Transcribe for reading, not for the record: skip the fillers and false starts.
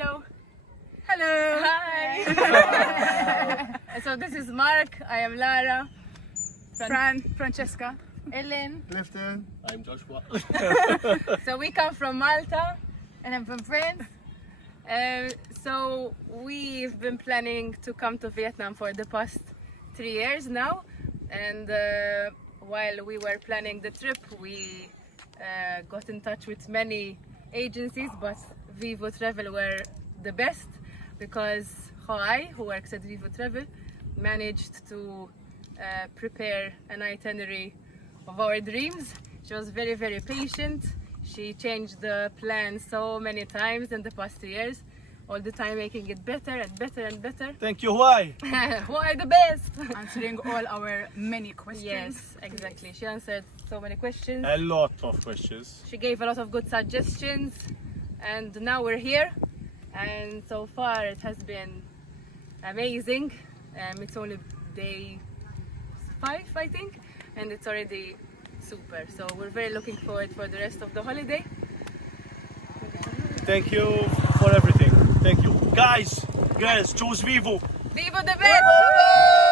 Hello. Hello. Hi. So this is Mark. I am Lara. Francesca. Ellen. Clifton. I'm Joshua. So we come from Malta. And I'm from France. So we've been planning to come to Vietnam for the past 3 years now. And while we were planning the trip, we got in touch with many agencies, but Vivu Travel were the best because Hoai, who works at Vivu Travel, managed to prepare an itinerary of our dreams. She was very, very patient. She changed the plan so many times in the past 2 years, all the time making it better and better and better. Thank you, why? Why the best? Answering all our many questions. Yes, exactly. She answered so many questions. A lot of questions. She gave a lot of good suggestions, and now we're here. And so far, it has been amazing. It's only day 5, I think, and it's already super. So we're very looking forward for the rest of the holiday. Thank you for everything. Thank you. Guys, girls, choose Vivu. Viva the best!